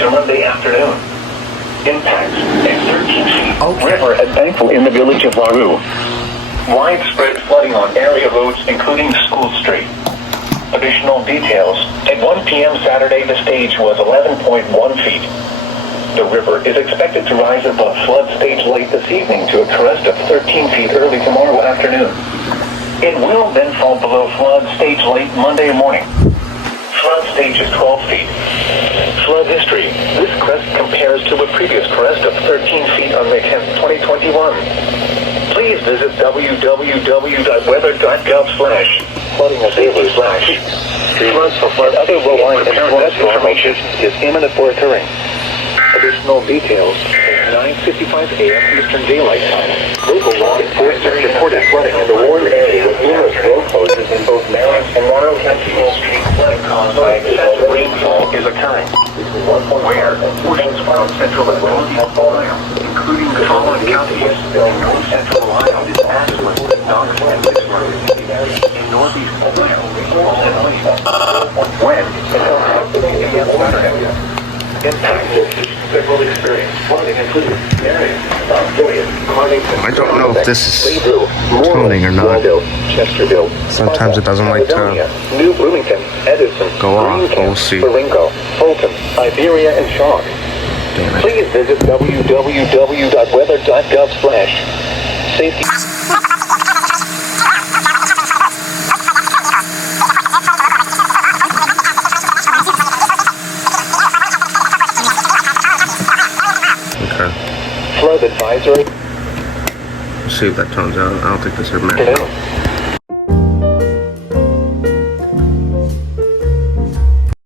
to Monday afternoon. Impacts at 13 feet. River at Thankful in the village of Larue. Widespread flooding on area roads, including School Street. Additional details. At 1 p.m. Saturday, the stage was 11.1 feet. The river is expected to rise above flood stage late this evening to a crest of 13 feet early tomorrow afternoon. It will then fall below flood stage late Monday morning. Flood stage is 12 feet. Flood history. This crest compares to a previous crest of 13 feet on May 10, 2021. Please visit www.weather.gov/flooding/floods for flood other low-lying flood information is imminent for occurring. Additional details at 9:55 a.m. Eastern Daylight Time. Local law enforcement reported flooding in the Warren area with numerous road closures in both Maryland and Monroe County. Street flooding caused by excessive rainfall is occurring. Where portions from central and Ohio, including the following counties, North Central Ohio is active with Knox and Vicksburg. In Northeast Ohio, when until 6 a.m. Saturday. I don't know if this is toning or not. Sometimes it doesn't like to New Bloomington, Edison, go off, but we'll see. Fulton, Iberia, and Shaw. Please visit www.weather.gov/safety. Okay. Flood advisory. Let's see if that tones out. I don't think this is meant.